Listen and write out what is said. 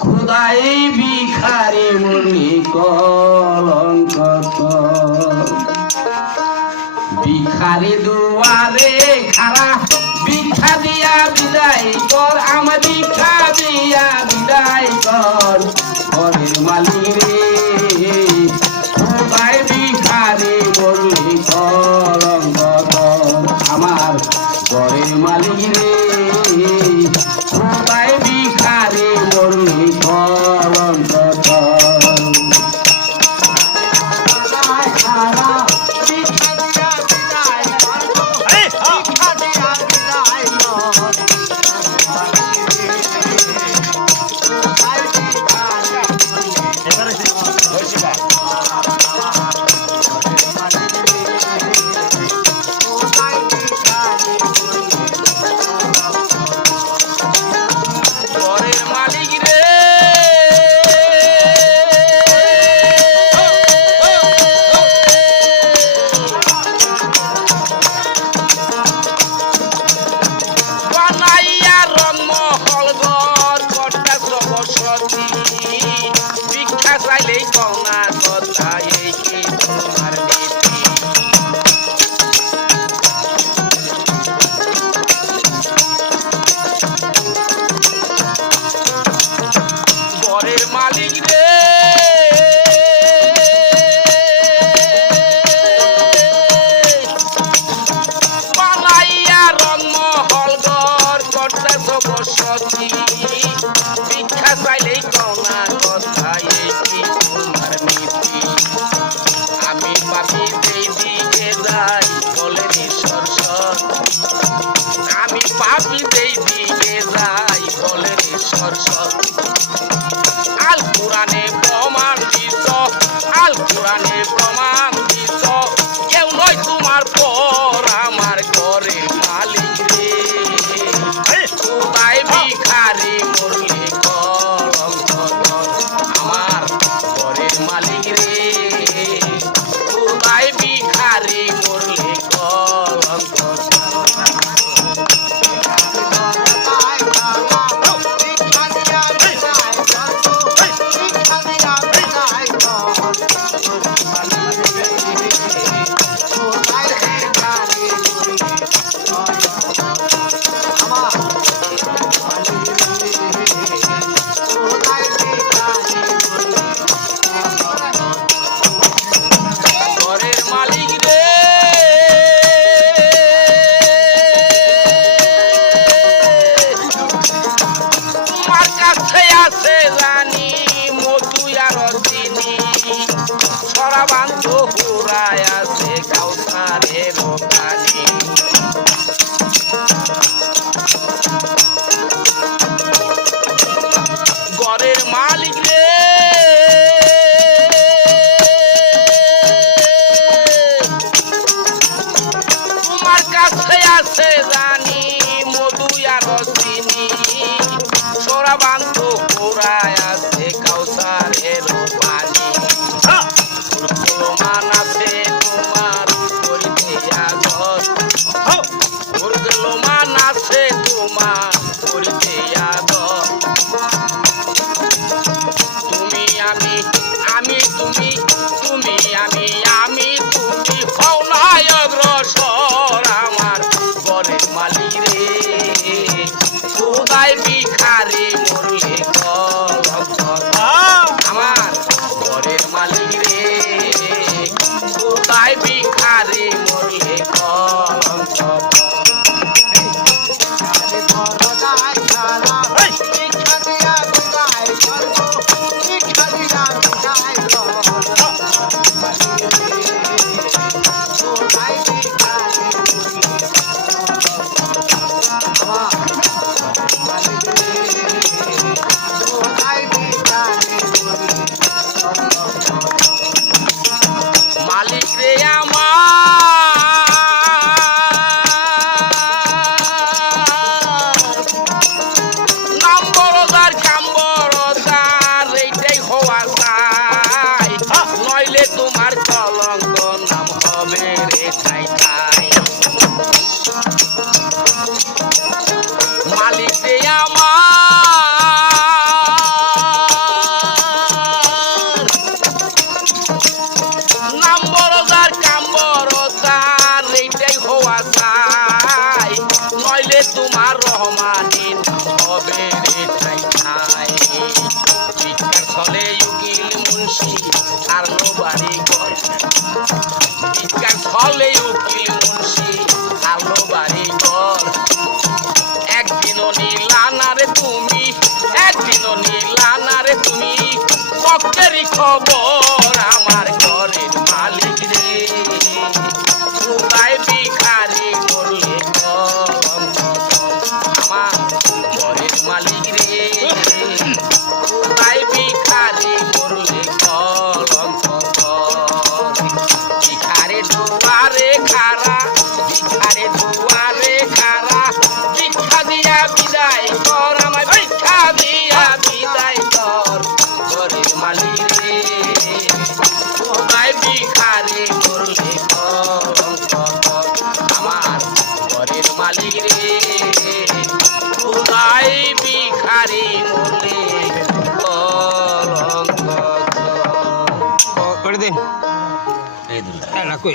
খুদাই ভিখারি মুনি কলঙ্ক ভিখারি দুয়ারে খারা ভিক্ষা দিয়া বিদায় কর আমার ভিক্ষা দিয়া বিদায় কর ঘরের মালিক রে খুদাই ভিখারি মুনি কলঙ্ক আমার ঘরের মালিক রে খুদাই ভিখারি মুনি কলঙ্ক ভিক্ষা চাইলেই কওনা কথা এই কি তোমার নীতি ঘরের মালিক রে বানাইয়া রংমহল ঘর করতেছ বসতি ভিক্ষা চাইলেই কওনা কথা এই কি তোমার নীতি আমি পাপি যেই দিকে যাই বলে নিঃসর আমি পাপি যেই দিকে যাই বলে নিঃসর আল কোরআনে প্রমাণ দিছ আল কোরআনে প্রমাণ দিছ কেউ নয় তোমার পর আমার ঘরের মালিক রে খুদাই ভিখারি মুরলি কলঙ্ক আমার ঘরের মালিক রে খুদাই ভিখারি মুরলি কলঙ্ক সরাবান্ত পুরায় আছে কাউসারের পানি ঘরের মালিক রে তোমার কাছে আছে জানি মধু আর চিনি সরাবান্ত পুরায় আছে কাউসারের পানি মান আছে তোমার করিতে আদর মান আছে তোমার করিতে আদর তুমি আমি আমি তুমি তুমি আমি তুমি হও না অগ্রসর আমার ঘরের মালিক রে খুদাই ভিখারি মুরলি কলঙ্ক আমার ঘরের মালিক রে খুদাই ভিখারি মুরলি কলঙ্ক Come on. আমার নাম বড়দার কাম বড়দার এইটাই হওয়া চাই নইলে তোমার রহমানের হবে রে ঠাই ঠাই ভিক্ষার ছলে উকিল মুন্সি আর বাড়ি ঘর ভিক্ষার ছলে উকিল মুন্সি আর বাড়ি ঘর একদিনও নিলা না রে তুমি একদিনও নিলা না রে তুমি পক্ষেরই খবর আমার ঘরের মালিক রে কোথায় ভিখারি মরলে আমার ঘরের মালিক রে কোথায় ভিখারি মরলে কলঙ্ক ভিখারে দুয়ারে খারা ভিখারে দুয়ারে খারা ভিক্ষা দিয়া বিদায় কর আমায় ভিক্ষা দিয়া বিদায় কর ঘরের মালিক রে কোথায় ভিখারি মরলে কলঙ্ক আমার ঘরের মালিক রে কোথায় ভিখারি মরলে কলঙ্ক করে দিন এই দুলা রাখো